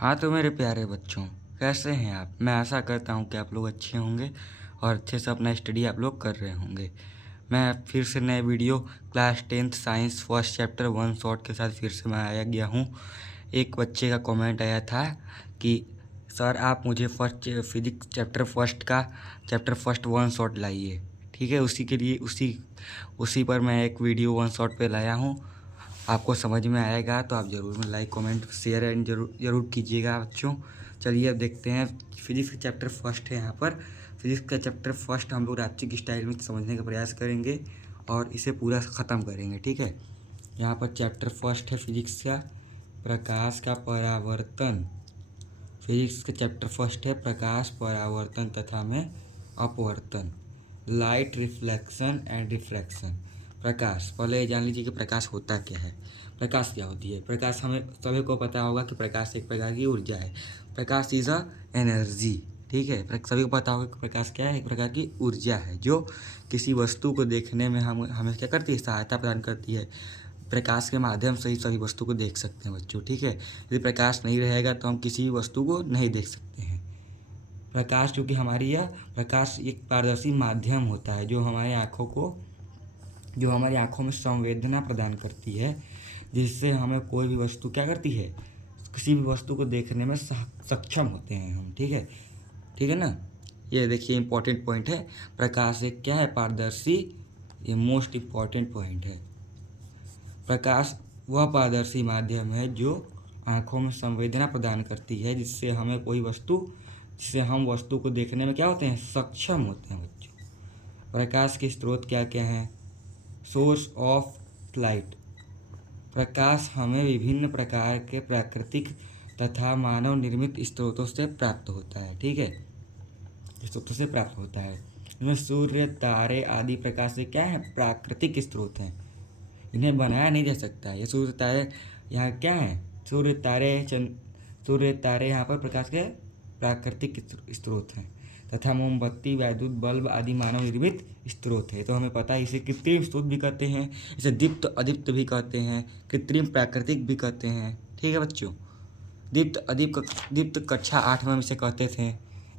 हाँ तो मेरे प्यारे बच्चों, कैसे हैं आप? मैं आशा करता हूँ कि आप लोग अच्छे होंगे और अच्छे से अपना स्टडी आप लोग कर रहे होंगे। मैं फिर से नए video class 10th science first chapter one shot के साथ फिर से मैं आया गया हूँ। एक बच्चे का कमेंट आया था कि सर आप मुझे first physics chapter first one shot लाइए। ठीक है, उसी के लिए उसी पर मैं एक वीडियो वन शॉट पे लाया हूँ। आपको समझ में आएगा तो आप ज़रूर में लाइक कमेंट शेयर एंड ज़रूर कीजिएगा बच्चों। चलिए अब देखते हैं फिजिक्स का चैप्टर फर्स्ट है। यहाँ पर फिजिक्स का चैप्टर फर्स्ट हम लोग रात्रिक स्टाइल में समझने का प्रयास करेंगे और इसे पूरा ख़त्म करेंगे। ठीक है, यहाँ पर चैप्टर फर्स्ट है फिजिक्स का, प्रकाश का परावर्तन। फिजिक्स का चैप्टर फर्स्ट है प्रकाश, परावर्तन तथा में अपवर्तन, लाइट रिफ्लेक्शन एंड रिफ्रैक्शन। प्रकाश, पहले जान लीजिए कि प्रकाश होता क्या है। प्रकाश क्या होती है? प्रकाश हमें सभी को पता होगा कि प्रकाश एक प्रकार की ऊर्जा है। प्रकाश इज़ अ एनर्जी। ठीक है, सभी को पता होगा कि प्रकाश क्या है? एक प्रकार की ऊर्जा है जो किसी वस्तु को देखने में हमें क्या करती है? सहायता प्रदान करती है। प्रकाश के माध्यम से ही सभी वस्तु को देख सकते हैं बच्चों। ठीक है, यदि प्रकाश नहीं रहेगा तो हम किसी भी वस्तु को नहीं देख सकते हैं। प्रकाश चूँकि प्रकाश एक पारदर्शी माध्यम होता है जो हमारी आँखों में संवेदना प्रदान करती है, जिससे हमें कोई भी वस्तु क्या करती है? किसी भी वस्तु को देखने में सक्षम होते हैं हम। ठीक है ना। ये देखिए इम्पोर्टेंट पॉइंट है। प्रकाश एक क्या है? पारदर्शी। ये मोस्ट इम्पॉर्टेंट पॉइंट है। प्रकाश वह पारदर्शी माध्यम है जो आँखों में संवेदना प्रदान करती है, जिससे हम वस्तु को देखने में क्या होते हैं? सक्षम होते हैं बच्चों। प्रकाश के स्रोत क्या क्या हैं? Source of light. प्रकाश हमें विभिन्न प्रकार के प्राकृतिक तथा मानव निर्मित स्रोतों से प्राप्त होता है। ठीक है, स्रोतों से प्राप्त होता है। इसमें सूर्य, तारे आदि प्रकाश से क्या है? प्राकृतिक स्रोत हैं। इन्हें बनाया नहीं जा सकता है। ये सूर्य तारे यहाँ क्या है? सूर्य तारे यहाँ पर प्रकाश के प्राकृतिक स्रोत हैं तथा मोमबत्ती, वैद्युत बल्ब आदि मानव निर्मित स्रोत है। तो हमें पता है इसे कृत्रिम स्रोत भी कहते हैं, इसे दीप्त अदीप्त भी कहते हैं, कृत्रिम प्राकृतिक भी कहते हैं। ठीक है बच्चों, दीप्त कक्षा 8 में हम इसे कहते थे।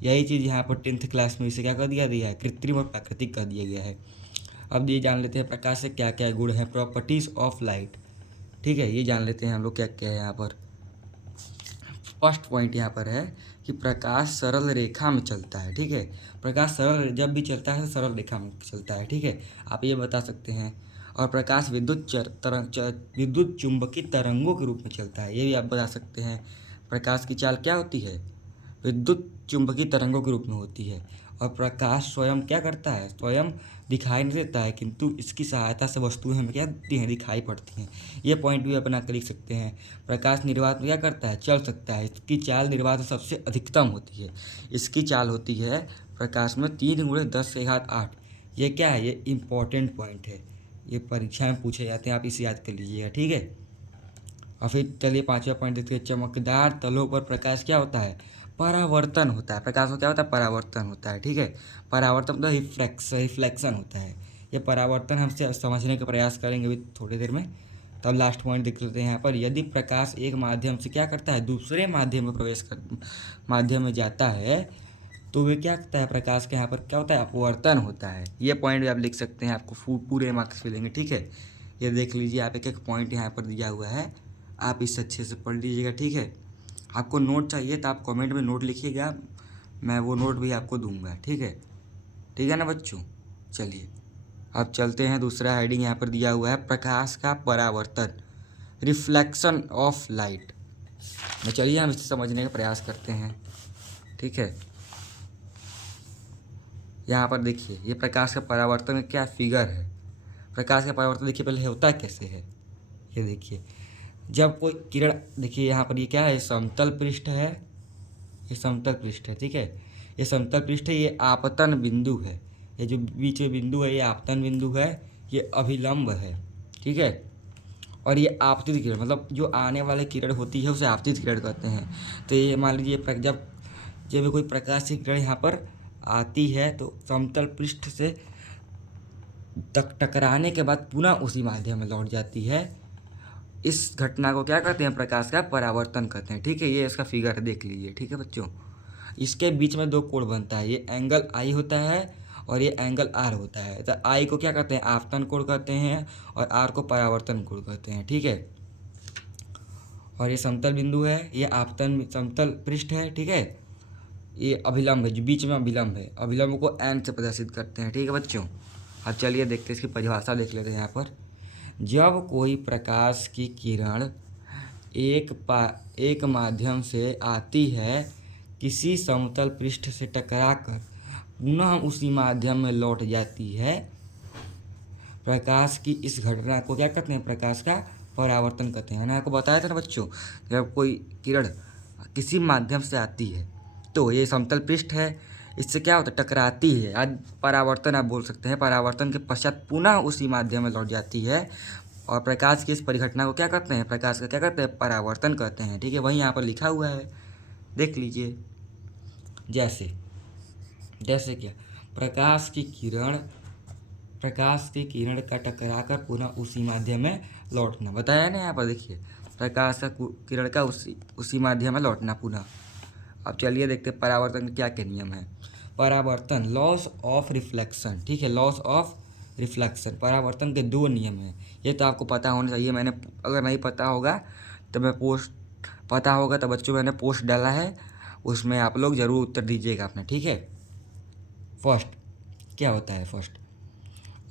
यही चीज़ यहाँ पर 10th क्लास में इसे क्या कर दिया है? कृत्रिम और प्राकृतिक कह दिया गया है। अब ये जान लेते हैं प्रकाश से क्या क्या गुण हैं, प्रॉपर्टीज़ ऑफ लाइट। ठीक है, ये जान लेते हैं हम लोग क्या क्या है यहाँ पर। फर्स्ट पॉइंट यहाँ पर है कि प्रकाश सरल रेखा में चलता है। ठीक है, प्रकाश जब भी चलता है तो सरल रेखा में चलता है। ठीक है, आप ये बता सकते हैं। और प्रकाश विद्युत चुंबकीय तरंगों के रूप में चलता है, ये भी आप बता सकते हैं। प्रकाश की चाल क्या होती है? विद्युत चुंबकीय तरंगों के रूप में होती है। और प्रकाश स्वयं क्या करता है? स्वयं दिखाई नहीं देता है, किंतु इसकी सहायता से वस्तुएं हमें क्या दिखती हैं? दिखाई पड़ती हैं। ये पॉइंट भी अपना कर लिख सकते हैं। प्रकाश निर्वात में क्या करता है? चल सकता है। इसकी चाल निर्वात में सबसे अधिकतम होती है। इसकी चाल होती है प्रकाश में 3 × 10⁸ ये क्या है? ये इम्पोर्टेंट पॉइंट है, ये परीक्षा में पूछे जाते हैं, आप इसे याद कर लीजिएगा। ठीक है, और फिर चलिए 5वां पॉइंट देखते हैं। चमकदार तलों पर प्रकाश क्या होता है? परावर्तन होता है। प्रकाश में क्या होता है? परावर्तन होता है। ठीक है, परावर्तन मतलब रिफ्लेक्शन होता है। ये परावर्तन हमसे समझने का प्रयास करेंगे अभी थोड़ी देर में। तब लास्ट पॉइंट देख लेते हैं यहाँ पर। यदि प्रकाश एक माध्यम से क्या करता है? दूसरे माध्यम में जाता है तो वे क्या करता है? प्रकाश के यहाँ पर क्या होता है? अपवर्तन होता है। ये पॉइंट भी आप लिख सकते हैं, आपको पूरे मार्क्स मिलेंगे। ठीक है, ये देख लीजिए, आप एक एक पॉइंट यहाँ पर दिया हुआ है, आप इसे अच्छे से पढ़ लीजिएगा। ठीक है, आपको नोट चाहिए तो आप कमेंट में नोट लिखिएगा, मैं वो नोट भी आपको दूंगा। ठीक है ना बच्चों। चलिए अब चलते हैं। दूसरा हेडिंग यहाँ पर दिया हुआ है प्रकाश का परावर्तन, रिफ्लेक्शन ऑफ लाइट। तो चलिए हम इसे समझने का प्रयास करते हैं। ठीक है, यहाँ पर देखिए, ये प्रकाश का परावर्तन का क्या फिगर है। प्रकाश का परावर्तन देखिए पहले होता कैसे है। ये देखिए, जब कोई किरण, देखिए यहाँ पर ये क्या है? समतल पृष्ठ है, ये समतल पृष्ठ है। ठीक है, ये समतल पृष्ठ है, ये आपतन बिंदु है। ये जो बीच में बिंदु है ये आपतन बिंदु है, ये अभिलंब है। ठीक है, और ये आपतित किरण, मतलब जो आने वाले किरण होती है उसे आपतित किरण कहते हैं। तो ये मान लीजिए जब जब कोई प्रकाश की किरण यहाँ पर आती है तो समतल पृष्ठ से टकराने के बाद पुनः उसी माध्यम में लौट जाती है इस घटना को क्या कहते हैं, प्रकाश का परावर्तन कहते हैं। ठीक है, ये इसका फिगर है, देख लीजिए। ठीक है बच्चों, इसके बीच में दो कोण बनता है, ये एंगल आई होता है और ये एंगल आर होता है। तो आई को क्या कहते हैं, आपतन कोण कहते हैं, और आर को परावर्तन कोण कहते हैं। ठीक है, और ये समतल बिंदु है, ये आपतन समतल पृष्ठ है। ठीक है, ये अभिलंब है, जो बीच में अभिलंब है, अभिलंब को एन से प्रदर्शित करते हैं। ठीक है बच्चों, अब चलिए देखते हैं, इसकी परिभाषा देख लेते हैं यहाँ पर। जब कोई प्रकाश की किरण एक माध्यम से आती है, किसी समतल पृष्ठ से टकराकर पुनः उसी माध्यम में लौट जाती है, प्रकाश की इस घटना को क्या कहते हैं, प्रकाश का परावर्तन कहते हैं। मैंने आपको बताया था ना बच्चों, जब कोई किरण किसी माध्यम से आती है तो ये समतल पृष्ठ है, इससे क्या होता है, टकराती है, आज परावर्तन आप बोल सकते हैं। परावर्तन के पश्चात पुनः उसी माध्यम में लौट जाती है, और प्रकाश की इस परिघटना को क्या कहते हैं, प्रकाश का क्या कहते हैं, परावर्तन कहते हैं। ठीक है, वही यहाँ पर लिखा हुआ है, देख लीजिए। जैसे जैसे क्या, प्रकाश की किरण का टकराकर पुनः उसी माध्यम में लौटना, बताया ना यहाँ पर, देखिए प्रकाश का किरण का उसी माध्यम में लौटना पुनः। अब चलिए देखते हैं परावर्तन के क्या क्या नियम है। परावर्तन, लॉस ऑफ रिफ्लेक्शन। ठीक है, लॉस ऑफ रिफ्लेक्शन, परावर्तन के दो नियम हैं। ये तो आपको पता होना चाहिए, मैंने अगर नहीं पता होगा तो पता होगा तो बच्चों मैंने पोस्ट डाला है, उसमें आप लोग ज़रूर उत्तर दीजिएगा अपने। ठीक है, फर्स्ट क्या होता है, फर्स्ट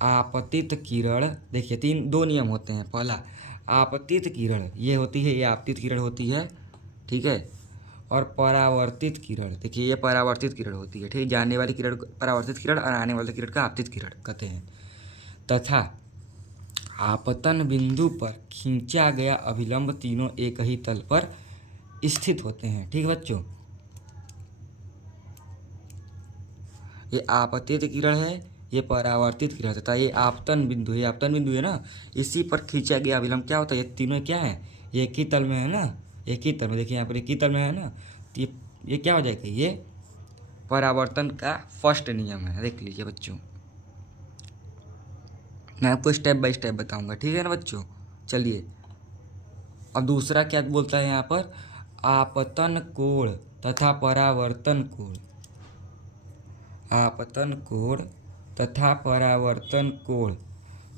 आपतित किरण। देखिए दो नियम होते हैं। पहला आपतित किरण, ये होती है, ये आपतित किरण होती है। ठीक है, और परावर्तित किरण, देखिए ये परावर्तित किरण होती है। ठीक है, जाने वाली किरण परावर्तित किरण और आने वाली किरण का आपतित किरण कहते हैं। तथा आपतन बिंदु पर खींचा गया अभिलंब तीनों एक ही तल पर स्थित होते हैं। ठीक है बच्चों, ये आपतित किरण है, ये परावर्तित किरण, तथा ये आपतन बिंदु है, आपतन बिंदु है ना, इसी पर खींचा गया अभिलंब क्या होता है, ये तीनों क्या है, ये एक ही तल में है ना, एक ही तल में। देखिए यहाँ पर एक ही तल में है ना, तो ये क्या हो जाएगा, ये परावर्तन का फर्स्ट नियम है। देख लीजिए बच्चों, मैं आपको स्टेप बाय स्टेप बताऊंगा। ठीक है ना बच्चों, चलिए अब दूसरा क्या बोलता है यहाँ पर, आपतन कोण तथा परावर्तन कोण। आपतन कोण तथा परावर्तन कोण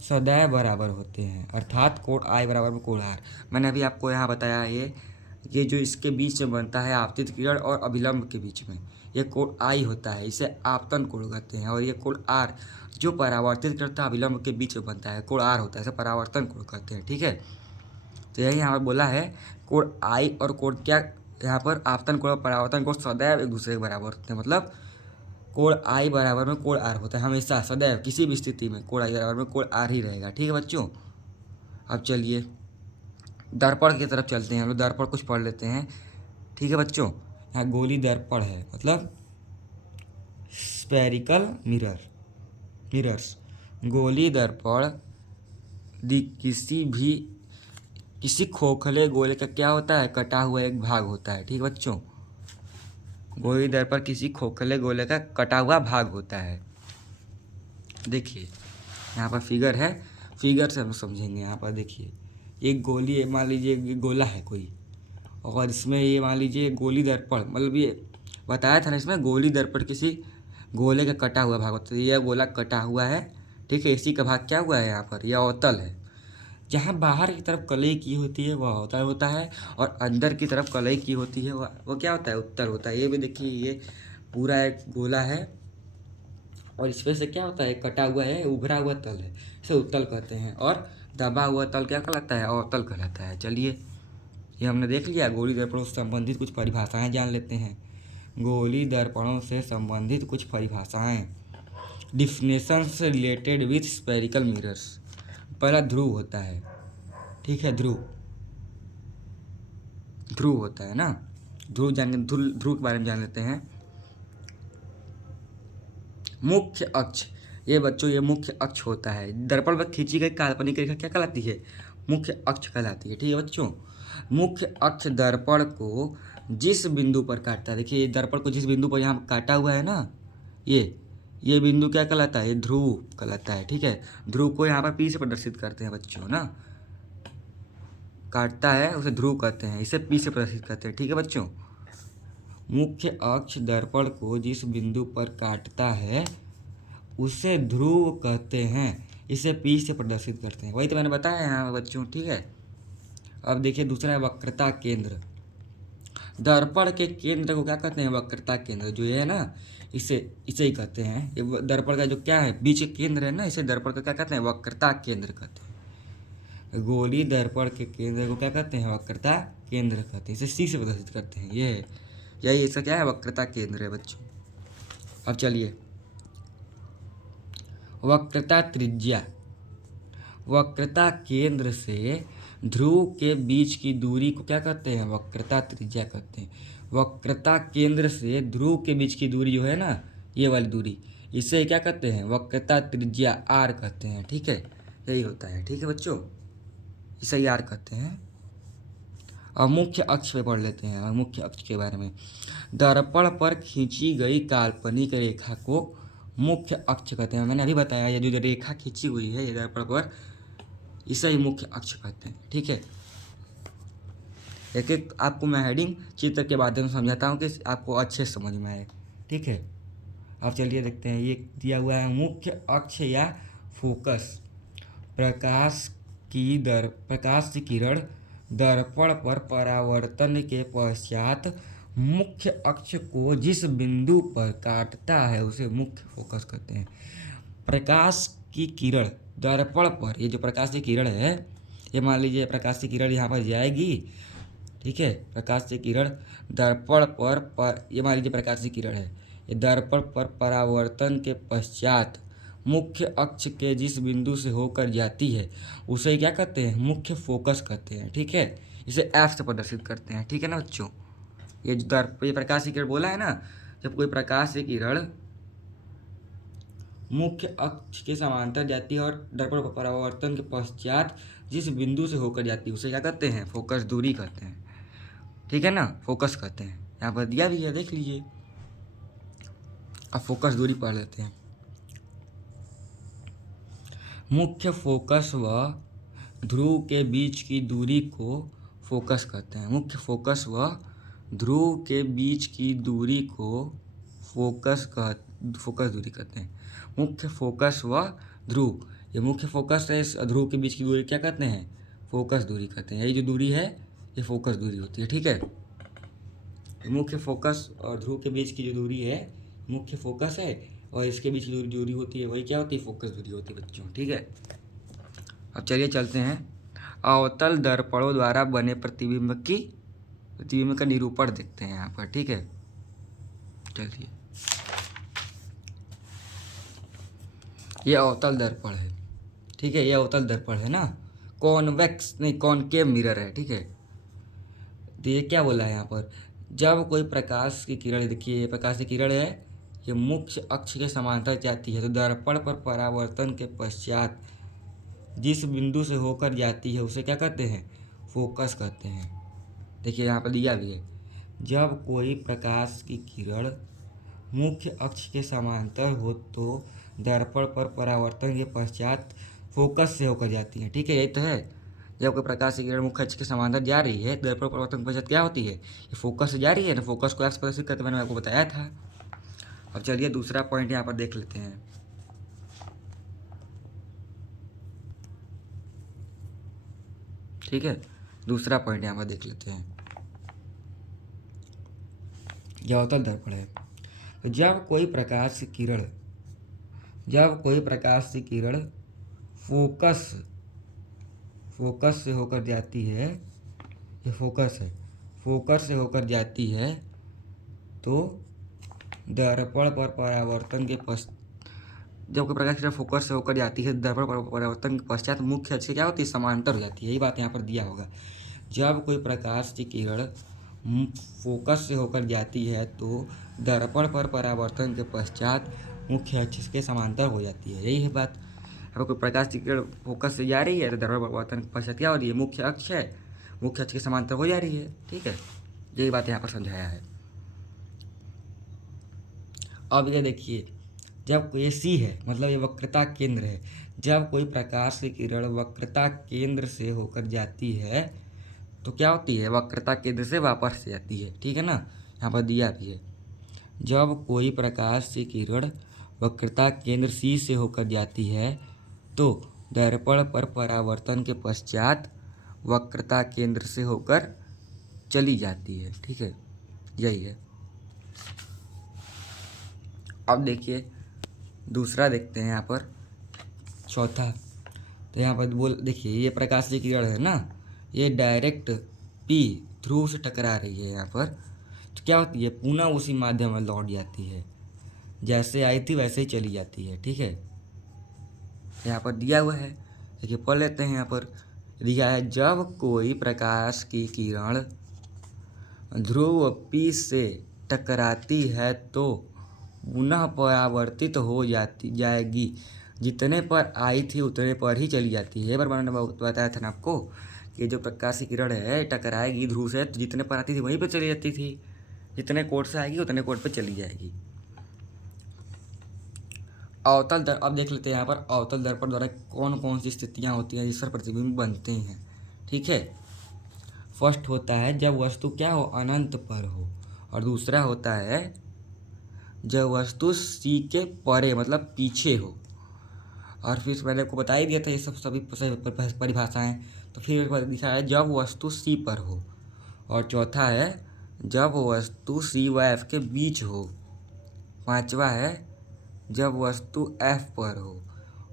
सदैव बराबर होते हैं, अर्थात कोण आई बराबर में कोण आर। मैंने अभी आपको यहाँ बताया, ये जो इसके बीच में बनता है आपतित किरण और अभिलंब के बीच में, ये कोण आई होता है, इसे आपतन कोण कहते हैं। और ये कोण आर जो परावर्तित किरण तथा अभिलंब के बीच में बनता है, कोण आर होता है, इसे परावर्तन कोण कहते हैं। ठीक है, तो यही यहाँ पर बोला है, कोण आई और कोण क्या, यहाँ पर आपतन कोण और परावर्तन कोण सदैव एक दूसरे के बराबर होते हैं। मतलब कोण आई बराबर में कोण आर होता है, हमेशा सदैव किसी भी स्थिति में कोण आई बराबर में कोण आर ही रहेगा। ठीक है बच्चों, अब चलिए दर्पण की तरफ चलते हैं, हम लोग दर्पण कुछ पढ़ लेते हैं। ठीक है बच्चों, यहाँ गोली दर्पण है, मतलब स्पेरिकल मिरर्स। गोली दर्पण किसी खोखले गोले का क्या होता है, कटा हुआ एक भाग होता है। ठीक है बच्चों, गोली दर्पण किसी खोखले गोले का कटा हुआ भाग होता है। देखिए यहाँ पर फिगर है, फिगर से हम समझेंगे। यहाँ पर देखिए एक गोली है, मान लीजिए ये गोला है कोई, और इसमें ये मान लीजिए गोली दर्पण, मतलब ये बताया था ना, इसमें गोली दर्पण किसी गोले का कटा हुआ भाग होता है। यह गोला कटा हुआ है, ठीक है, इसी का भाग क्या हुआ है यहाँ पर, यह अवतल है। जहाँ बाहर की तरफ कलई की होती है वह अवतल होता है, और अंदर की तरफ कलई की होती है वो क्या होता है, उत्तल होता है। ये भी देखिए, ये पूरा एक गोला है और इसमें से क्या होता है, कटा हुआ है, उभरा हुआ तल है, इसे उत्तल कहते हैं। और दबा हुआ तल क्या कहलाता है, अवतल कहलाता है। चलिए ये हमने देख लिया। गोली दर्पणों से संबंधित कुछ परिभाषाएं जान लेते हैं। गोली दर्पणों से संबंधित कुछ परिभाषाएं, definitions related with spherical mirrors. पहला ध्रुव होता है, ठीक है, ध्रुव होता है ना, ध्रुव के बारे में जान लेते हैं। मुख्य अक्ष, ये बच्चों ये मुख्य अक्ष होता है। दर्पण पर खींची गई काल्पनिक रेखा क्या कहलाती है, मुख्य अक्ष कहलाती है। ठीक है बच्चों, मुख्य अक्ष दर्पण को जिस बिंदु पर काटता है, देखिए दर्पण को जिस बिंदु पर यहाँ काटा हुआ है ना, ये बिंदु क्या कहलाता है, ये ध्रुव कहलाता है। ठीक है, ध्रुव को यहाँ पर पी से प्रदर्शित करते हैं बच्चों ना। काटता है उसे ध्रुव कहते हैं, इसे पी से प्रदर्शित करते हैं। ठीक है बच्चों, मुख्य अक्ष दर्पण को जिस बिंदु पर काटता है उसे ध्रुव कहते हैं, इसे पी से प्रदर्शित करते हैं। वही तो मैंने बताया यहाँ बच्चों। ठीक है, अब देखिए दूसरा है वक्रता केंद्र। दर्पण के केंद्र को क्या कहते हैं? वक्रता केंद्र। जो है ना, इसे इसे ही कहते हैं। ये दर्पण का जो क्या है, बीच केंद्र है ना, इसे दर्पण का क्या कहते हैं? वक्रता केंद्र कहते हैं। गोलीय दर्पण के केंद्र को क्या कहते हैं? वक्रता केंद्र कहते हैं, इसे सी से प्रदर्शित करते हैं। ये है, यही इसका क्या है? वक्रता केंद्र है बच्चों। अब चलिए, वक्रता त्रिज्या। वक्रता केंद्र से ध्रुव के बीच की दूरी को क्या कहते हैं? वक्रता त्रिज्या कहते हैं। वक्रता केंद्र से ध्रुव के बीच की दूरी जो है ना, ये वाली दूरी, इसे क्या कहते हैं? वक्रता त्रिज्या आर कहते हैं। ठीक है, यही होता है। ठीक है बच्चों, इसे आर कहते हैं। और मुख्य अक्ष पे पढ़ लेते हैं, मुख्य अक्ष के बारे में। दर्पण पर खींची गई काल्पनिक रेखा को मुख्य अक्ष कहते हैं। मैंने अभी बताया, ये जो रेखा खींची हुई है ये दर्पण पर, इसे ही मुख्य अक्ष कहते हैं। ठीक है, एक एक आपको मैं हेडिंग चित्र के माध्यम से समझाता हूँ कि आपको अच्छे से समझ में आए। ठीक है, अब चलिए देखते हैं। ये दिया हुआ है मुख्य अक्ष या फोकस। प्रकाश की किरण दर्पण पर परावर्तन के पश्चात मुख्य अक्ष को जिस बिंदु पर काटता है उसे मुख्य फोकस कहते हैं। प्रकाश की किरण दर्पण पर, ये जो प्रकाश की किरण है, ये मान लीजिए प्रकाश की किरण यहाँ पर जाएगी। ठीक है, प्रकाश की किरण दर्पण पर ये मान लीजिए प्रकाश की किरण है, ये दर्पण पर परावर्तन के पश्चात मुख्य अक्ष के जिस बिंदु से होकर जाती है उसे क्या कहते हैं? मुख्य फोकस कहते हैं। ठीक है, इसे एफ से प्रदर्शित करते हैं। ठीक है ना बच्चों, ये जो ये प्रकाश की किरण बोला है ना, जब कोई प्रकाश की किरण मुख्य अक्ष के समांतर जाती है और दर्पण पर परावर्तन के पश्चात जिस बिंदु से होकर जाती है उसे क्या कहते हैं? फोकस दूरी कहते हैं। ठीक है ना, फोकस कहते हैं। यहाँ पर दिया भी है, देख लीजिए। अब फोकस दूरी पढ़ लेते हैं। मुख्य फोकस व ध्रुव के बीच की दूरी को फोकस कहते हैं। मुख्य फोकस व ध्रुव के बीच की दूरी को फोकस दूरी कहते हैं। मुख्य फोकस व ध्रुव, ये मुख्य फोकस है, इस ध्रुव के बीच की दूरी क्या कहते हैं? फोकस दूरी कहते हैं। यही जो दूरी है ये फोकस दूरी होती है। ठीक है, मुख्य फोकस और ध्रुव के बीच की जो दूरी है मुख्य फोकस है, और इसके बीच की दूरी होती है वही क्या होती है? फोकस दूरी होती है बच्चों। ठीक है, अब चलिए चलते हैं अवतल दर्पणों द्वारा बने प्रतिबिंब का निरूपण देखते हैं यहाँ पर। ठीक है, चलिए, ये अवतल दर्पण है। ठीक है, ये अवतल दर्पण है ना, कॉन्वेक्स नहीं कॉनकेव मिरर है। ठीक है, तो ये क्या बोला है यहाँ पर? जब कोई प्रकाश की किरण, देखिए ये प्रकाश की किरण है, ये मुख्य अक्ष के समांतर जाती है तो दर्पण पर परावर्तन के पश्चात जिस बिंदु से होकर जाती है उसे क्या कहते हैं? फोकस कहते हैं। देखिए यहाँ पर दिया भी है, जब कोई प्रकाश की किरण मुख्य अक्ष के समांतर हो तो दर्पण पर परावर्तन के पश्चात फोकस से होकर जाती है। ठीक है, यही तो है। जब कोई प्रकाश की किरण मुख्य अक्ष के समांतर जा रही है, दर्पण परावर्तन के पश्चात क्या होती है? ये फोकस से जा रही है ना, फोकस को एक्स प्रदर्शित करते मैंने आपको बताया था। अब चलिए दूसरा पॉइंट यहाँ पर देख लेते हैं। ठीक है, दूसरा पॉइंट यहाँ पर देख लेते हैं। यह अवतल दर्पण है। जब कोई प्रकाश की किरण फोकस से होकर जाती है, ये फोकस है, फोकस से होकर जाती है तो दर्पण पर परावर्तन के जब कोई प्रकाश की किरण फोकस से होकर जाती है दर्पण पर परावर्तन के पश्चात मुख्य अक्ष क्या होती है? समांतर हो जाती है। यही बात यहाँ पर दिया होगा। जब कोई प्रकाश की किरण फोकस से होकर जाती है तो दर्पण पर परावर्तन के पश्चात मुख्य अक्ष के समांतर हो जाती है। यही है बात। अगर कोई प्रकाश की किरण फोकस से जा रही है तो दर्पण पर परावर्तन के पश्चात क्या हो रही है? मुख्य अक्ष है, मुख्य अक्ष के समांतर हो जा रही है। ठीक है, यही बात यहाँ पर समझाया है। अब ये देखिए, जब ये सी है मतलब ये वक्रता केंद्र है, जब कोई प्रकाश की किरण वक्रता केंद्र से होकर जाती है तो क्या होती है, वक्रता केंद्र से वापस जाती है। ठीक है ना, यहाँ पर दिया भी है, जब कोई प्रकाश की किरण वक्रता केंद्र सी से होकर जाती है तो दर्पण पर परावर्तन के पश्चात वक्रता केंद्र से होकर चली जाती है। ठीक है, यही है। अब देखिए दूसरा देखते हैं यहाँ पर, चौथा। तो यहाँ पर देखिए ये प्रकाश की किरण है ना, ये डायरेक्ट पी ध्रुव से टकरा रही है यहाँ पर, तो क्या होती है, पुनः उसी माध्यम में लौट जाती है, जैसे आई थी वैसे ही चली जाती है। ठीक है, यहाँ पर दिया हुआ है, देखिए पढ़ लेते हैं। यहाँ पर दिया है, जब कोई प्रकाश की किरण ध्रुव पी से टकराती है तो पुनः परावर्तित हो जाएगी, जितने पर आई थी उतने पर ही चली जाती है। एक बार मैंने बताया था ना आपको कि जो प्रकाश की किरण है टकराएगी ध्रुव से, तो जितने पर आती थी वहीं पर चली जाती थी, जितने कोण से आएगी उतने कोण पर चली जाएगी। अवतल अब देख लेते हैं यहाँ पर अवतल दर्पण द्वारा कौन कौन सी स्थितियाँ होती हैं जिस पर प्रतिबिंब बनते हैं। ठीक है, फर्स्ट होता है जब वस्तु क्या हो, अनंत पर हो, और दूसरा होता है जब वस्तु सी के परे मतलब पीछे हो, और फिर मैंने आपको बता ही दिया था ये सब सभी परिभाषाएं। तो फिर एक बार दिखा है जब वस्तु सी पर हो, और चौथा है जब वस्तु सी व एफ के बीच हो, पांचवा है जब वस्तु एफ पर हो,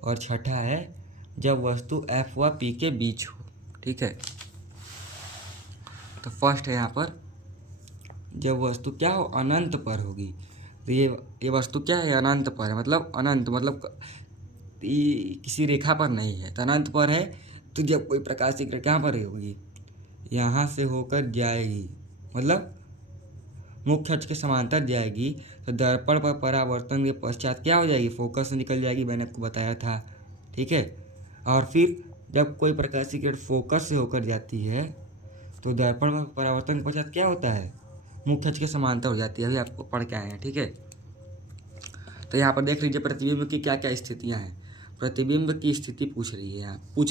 और छठा है जब वस्तु एफ व पी के बीच हो। ठीक है, तो फर्स्ट है यहाँ पर जब वस्तु क्या हो, अनंत पर होगी। तो ये वस्तु क्या है, अनंत पर है, मतलब अनंत मतलब किसी रेखा पर नहीं है, तो अनंत पर है। तो जब कोई प्रकाश की किरण कहाँ पर होगी, यहाँ से होकर जाएगी, मतलब मुख्य अक्ष के समांतर जाएगी, तो दर्पण पर परावर्तन के पश्चात क्या हो जाएगी, फोकस से निकल जाएगी, मैंने आपको बताया था। ठीक है, और फिर जब कोई प्रकाश की किरण फोकस से होकर जाती है तो दर्पण पर परावर्तन के पश्चात क्या होता है, मुख्य अक्ष के समांतर हो जाती है। अभी आपको पढ़ के आए हैं। ठीक है, तो यहाँ पर देख लीजिए प्रतिबिंब की क्या क्या स्थितियाँ हैं। प्रतिबिंब की स्थिति पूछ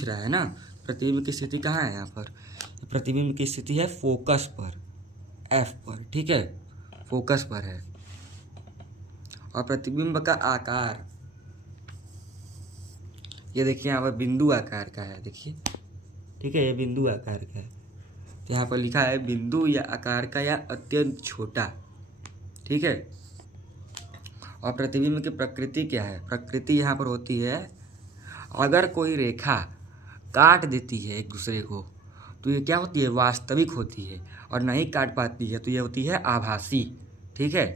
रहा है ना, प्रतिबिंब की स्थिति कहाँ है यहाँ पर, प्रतिबिंब की स्थिति है फोकस पर, एफ पर। ठीक है, फोकस पर है। और प्रतिबिंब का आकार ये देखिए यहाँ पर बिंदु आकार का है, देखिए। ठीक है, ये बिंदु आकार का है, तो यहाँ पर लिखा है बिंदु या आकार का या अत्यंत छोटा। ठीक है, और प्रतिबिंब की प्रकृति क्या है, प्रकृति यहाँ पर होती है अगर कोई रेखा काट देती है एक दूसरे को तो ये क्या होती है, वास्तविक होती है, और नहीं काट पाती है तो ये होती है आभासी। ठीक है,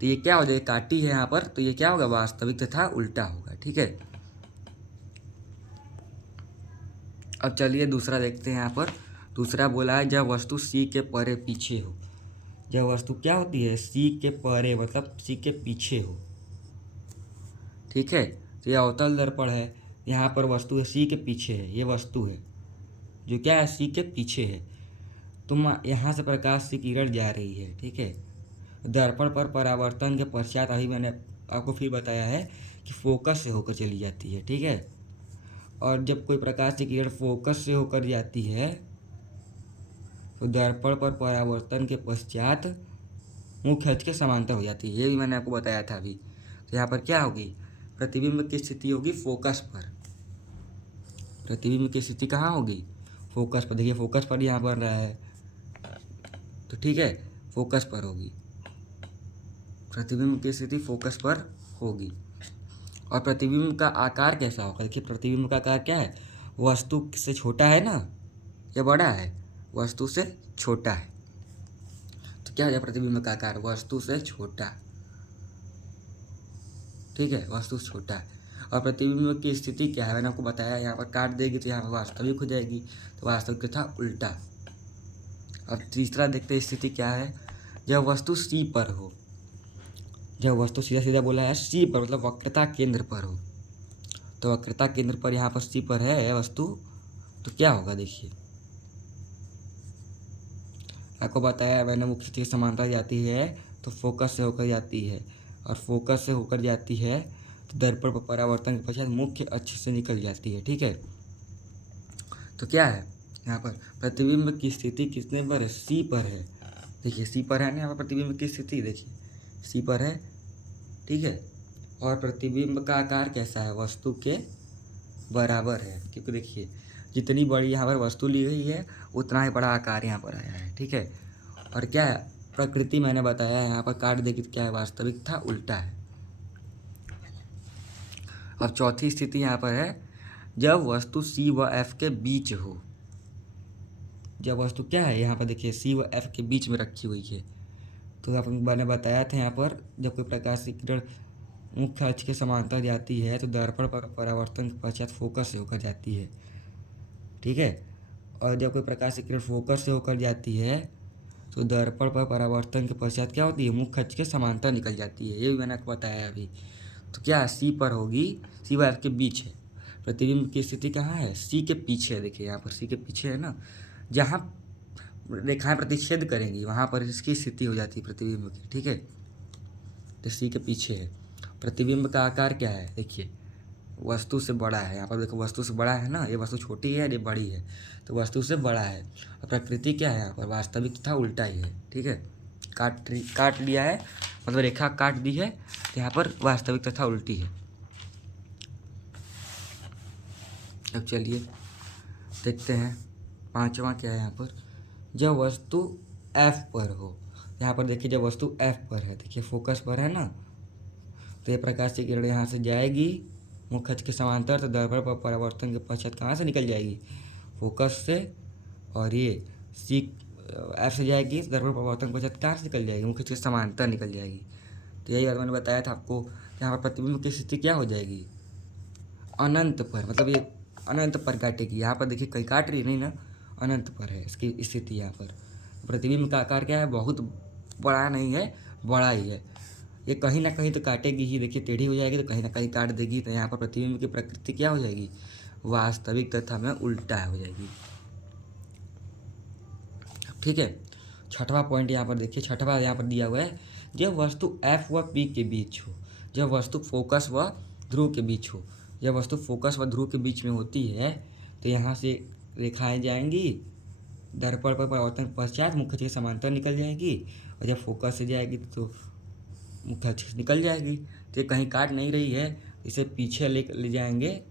तो ये क्या हो जाएगा, काटी है यहाँ पर, तो ये क्या होगा, वास्तविक तथा उल्टा होगा। ठीक है, अब चलिए दूसरा देखते हैं। यहाँ पर दूसरा बोला है जब वस्तु सी के परे पीछे हो, जब वस्तु क्या होती है, सी के परे मतलब सी के पीछे हो। ठीक है, तो यह अवतल दर्पण है, यहाँ पर वस्तु है सी के पीछे है, ये वस्तु है जो क्या है, सी के पीछे है। तुम यहाँ से प्रकाश की किरण जा रही है। ठीक है, दर्पण पर परावर्तन के पश्चात अभी मैंने आपको फिर बताया है कि फोकस से होकर चली जाती है। ठीक है, और जब कोई प्रकाश की किरण फोकस से होकर जाती है तो दर्पण पर परावर्तन के पश्चात मुख्य अक्ष के समांतर हो जाती है, ये भी मैंने आपको बताया था अभी। तो यहाँ पर क्या होगी, प्रतिबिंब की स्थिति होगी फोकस पर, प्रतिबिंब की स्थिति कहाँ होगी, फोकस पर। देखिए फोकस पर यहाँ बन रहा है, तो ठीक है फोकस पर होगी, प्रतिबिंब की स्थिति फोकस पर होगी। और प्रतिबिंब का आकार कैसा होगा, देखिए प्रतिबिंब का आकार क्या है, वस्तु से छोटा है ना, ये बड़ा है, वस्तु से छोटा है, तो क्या हो जाए प्रतिबिंब का आकार, वस्तु से छोटा। ठीक है, वस्तु से छोटा है। और प्रतिबिंब की स्थिति क्या है, मैंने आपको बताया, यहाँ पर काट देगी तो यहाँ पर वास्तविक हो जाएगी, तो वास्तविक तथा उल्टा। अब तीसरा देखते हैं स्थिति क्या है, जब वस्तु सी पर हो, जब वस्तु सीधा सीधा बोला है सी पर मतलब वक्रता केंद्र पर हो, तो वक्रता केंद्र पर यहाँ पर सी पर है वस्तु, तो क्या होगा, देखिए आपको बताया मैंने, मुख्य अक्ष की समांतर जाती है तो फोकस से होकर जाती है, और फोकस से होकर जाती है तो दर्पण पर परावर्तन के पश्चात मुख्य अक्ष से निकल जाती है। ठीक है, तो क्या है, यहाँ पर प्रतिबिंब की स्थिति कितने पर है, सी पर है। देखिए सी पर है ना यहाँ पर प्रतिबिंब की स्थिति, देखिए सी पर है, ठीक है। और प्रतिबिंब का आकार कैसा है, वस्तु के बराबर है, क्योंकि देखिए जितनी बड़ी यहाँ पर वस्तु ली गई है उतना ही बड़ा आकार यहाँ पर आया है, ठीक है। और क्या है, प्रकृति मैंने बताया यहाँ पर काट देगी तो क्या है, वास्तविक था उल्टा है। अब चौथी स्थिति यहाँ पर है, जब वस्तु सी व एफ के बीच हो। जब वस्तु क्या है यहाँ पर देखिए सी व एफ के बीच में रखी हुई है, तो मैंने बताया था यहाँ पर जब कोई प्रकाश की किरण मुख्य अक्ष के समांतर जाती है तो दर्पण पर परावर्तन के पश्चात फोकस से होकर जाती है, ठीक है। और जब कोई प्रकाश की किरण फोकस से होकर जाती है तो दर्पण पर परावर्तन के पश्चात क्या होती है, मुख्य अक्ष के समांतर निकल जाती है। ये भी मैंने आपको बताया अभी। तो क्या सी पर होगी, सी व एफ के बीच है। प्रतिबिंब की स्थिति कहाँ है, सी के पीछे है। देखिए यहाँ पर सी के पीछे है ना, जहाँ रेखाएं प्रतिच्छेद करेंगी वहाँ पर इसकी स्थिति हो जाती है प्रतिबिंब की, ठीक है। तो सी के पीछे है। प्रतिबिंब का आकार क्या है, देखिए वस्तु से बड़ा है। यहाँ पर देखो वस्तु से बड़ा है ना, ये वस्तु छोटी है, ये बड़ी है, तो वस्तु से बड़ा है। और प्रकृति क्या है यहाँ पर, वास्तविक तथा उल्टा ही है, ठीक है। काट लिया है, मतलब रेखा काट दी है, तो यहाँ पर वास्तविक तथा उल्टी है। अब चलिए देखते हैं पांचवा क्या है यहाँ पर, जब वस्तु F पर हो। यहाँ पर देखिए जब वस्तु F पर है, देखिए फोकस पर है ना, तो ये प्रकाश की किरण यहाँ से जाएगी मुख्य अक्ष के समांतर, तो दर्पण पर परावर्तन के पश्चात कहाँ से निकल जाएगी, फोकस से। और ये सी एफ से जाएगी, दर्पण परावर्तन के पश्चात कहाँ से निकल जाएगी, मुख्य अक्ष के समांतर निकल जाएगी। तो यही बात मैंने बताया था आपको, यहाँ पर प्रतिबिंब की स्थिति क्या हो जाएगी, अनंत पर, मतलब ये अनंत पर काटेगी। यहाँ पर देखिए कहीं काट रही नहीं ना, अनंत पर है इसकी स्थिति। यहाँ पर प्रतिबिंब का आकार क्या है, बहुत बड़ा नहीं है, बड़ा ही है। ये कहीं ना कहीं तो काटेगी ही, देखिए टेढ़ी हो जाएगी तो कहीं ना कहीं काट देगी। तो यहाँ पर प्रतिबिंब की प्रकृति क्या हो जाएगी, वास्तविक तथा में उल्टा हो जाएगी, ठीक है। छठवां पॉइंट यहाँ पर देखिए, छठवां यहाँ पर दिया हुआ है, जब वस्तु एफ व पी के बीच हो। जब वस्तु फोकस व ध्रुव के बीच हो, जब वस्तु फोकस व ध्रुव के बीच में होती है तो यहाँ से रेखाएं जाएंगी, दर्पण पर परावर्तन पश्चात मुख्य अक्ष के समांतर निकल जाएगी। और जब फोकस से जाएगी तो मुख्य अक्ष से निकल जाएगी। तो ये कहीं काट नहीं रही है, इसे पीछे ले जाएंगे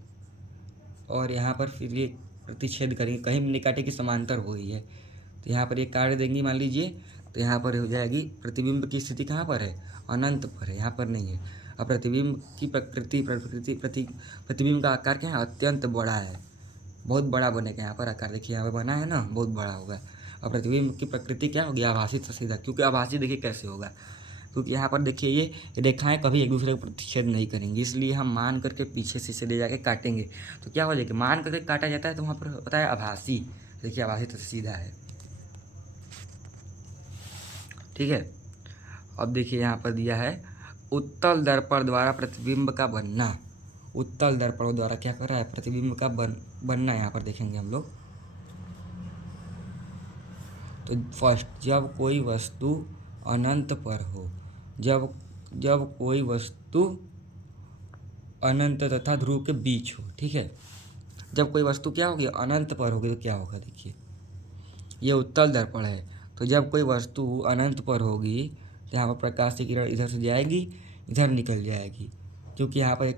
और यहाँ पर फिर ये प्रतिच्छेद करेंगे, कहीं नहीं काटेगी, समांतर हो गई है। तो यहाँ पर ये काट देंगी मान लीजिए, तो यहाँ पर हो जाएगी प्रतिबिंब की स्थिति कहाँ पर है, अनंत पर है, यहाँ पर नहीं है। अब प्रतिबिंब की प्रतिबिंब का आकार क्या है, अत्यंत बड़ा है, बहुत बड़ा बनेगा। यहाँ पर आकार देखिए, यहाँ पर बना है ना, बहुत बड़ा होगा। और प्रतिबिंब की प्रकृति क्या होगी, आभासी तथा सीधा। क्योंकि आभासी देखिए कैसे होगा, क्योंकि यहाँ पर देखिए ये रेखाएं कभी एक दूसरे को प्रतिच्छेद नहीं करेंगी, इसलिए हम मान करके पीछे से इसे ले जाके काटेंगे। तो क्या हो जाएगा, मान करके काटा जाता है तो वहाँ पर होता है आभासी। देखिए आभासी तथा सीधा है, ठीक है। अब देखिए यहाँ पर दिया है, उत्तल दर्पण द्वारा प्रतिबिंब का बनना। उत्तल दर्पण द्वारा क्या कर रहा है, प्रतिबिंब का बनना यहाँ पर देखेंगे हम लोग। तो फर्स्ट, जब कोई वस्तु अनंत पर हो, जब कोई वस्तु अनंत तथा ध्रुव के बीच हो, ठीक है। जब कोई वस्तु क्या होगी, अनंत पर होगी तो क्या होगा, देखिए ये उत्तल दर्पण है। तो जब कोई वस्तु अनंत पर होगी तो यहाँ पर प्रकाश की किरण इधर से जाएगी, इधर निकल जाएगी, क्योंकि यहाँ पर